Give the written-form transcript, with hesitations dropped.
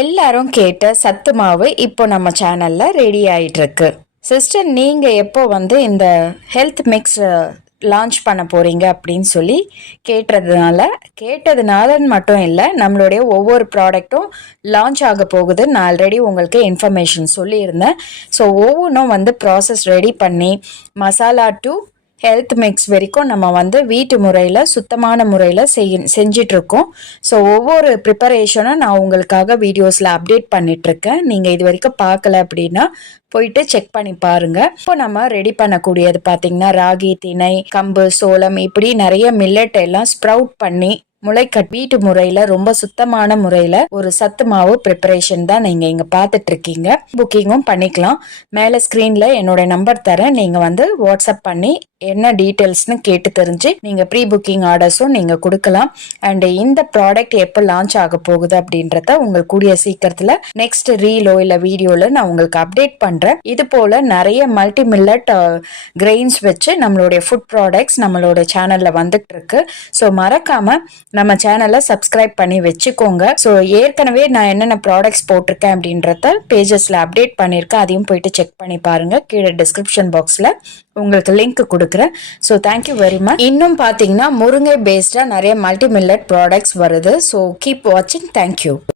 எல்லாரும் கேட்ட சத்து மாவு இப்போ நம்ம சேனல்ல ரெடி ஆயிட்டு இருக்கு. சிஸ்டர், நீங்க எப்போ இந்த ஹெல்த் மிக்ஸ் லான்ச் பண்ண போறீங்க அப்படின்னு சொல்லி கேட்டதுனாலன்னு மட்டும் இல்லை, நம்மளுடைய ஒவ்வொரு ப்ராடக்ட்டும் லான்ச் ஆக போகுது. நான் ஆல்ரெடி உங்களுக்கு இன்ஃபர்மேஷன் சொல்லியிருந்தேன். ஸோ ஒவ்வொன்றும் ப்ராசஸ் ரெடி பண்ணி மசாலா டு ஹெல்த் மிக்ஸ் வரைக்கும் நம்ம வீட்டு முறையில் சுத்தமான முறையில் செஞ்சிட்ருக்கோம். ஸோ ஒவ்வொரு ப்ரிப்பரேஷனும் நான் உங்களுக்காக வீடியோஸில் அப்டேட் பண்ணிகிட்ருக்கேன். நீங்கள் இது வரைக்கும் பார்க்கல அப்படின்னா போயிட்டு செக் பண்ணி பாருங்க. இப்போ நம்ம ரெடி பண்ணக்கூடியது பார்த்தீங்கன்னா ராகி, திணை, கம்பு, சோளம் இப்படி நிறைய மில்லட் எல்லாம் ஸ்ப்ரவுட் பண்ணி முளைக்கட் வீட்டு முறையில ரொம்ப சுத்தமான முறையில ஒரு சத்து மாவு ப்ரிப்பரேஷன் தான் நீங்க இங்க பாத்துட்டு இருக்கீங்க. புக்கிங்கும் பண்ணிக்கலாம். மேல ஸ்கிரீன்ல என்னோட நம்பர் தரேன். நீங்க வாட்ஸ்அப் பண்ணி என்ன டீட்டெயில்ஸ்னு கேட்டு தெரிஞ்சு நீங்க ப்ரீ புக்கிங் ஆர்டர்ஸும் நீங்க கொடுக்கலாம். அண்ட் இந்த ப்ராடக்ட் எப்போ லான்ச் ஆக போகுது அப்படின்றத உங்களுக்கு கூடிய சீக்கிரத்துல நெக்ஸ்ட் ரீலோ இல்ல வீடியோல நான் உங்களுக்கு அப்டேட் பண்றேன். இது போல நிறைய மல்டி மில்லட் கிரெயின்ஸ் வச்சு நம்மளுடைய ஃபுட் ப்ராடக்ட்ஸ் நம்மளோட சேனல்ல வந்துட்டு இருக்கு. ஸோ மறக்காம நம்ம சேனலை சப்ஸ்கிரைப் பண்ணி வச்சுக்கோங்க. ஸோ ஏற்கனவே நான் என்னென்ன ப்ராடக்ட்ஸ் போட்டிருக்கேன் அப்படின்றத பேஜஸ்ல அப்டேட் பண்ணியிருக்கேன். அதையும் போயிட்டு செக் பண்ணி பாருங்க. கீழே டிஸ்கிரிப்ஷன் பாக்ஸ்ல உங்களுக்கு லிங்க் கொடுக்குறேன். So thank you very much. இன்னும் பார்த்தீங்கன்னா முருங்கை பேஸ்டா நிறைய மல்டி மில்லட் ப்ராடக்ட்ஸ் வருது. ஸோ கீப் வாட்சிங். தேங்க்யூ.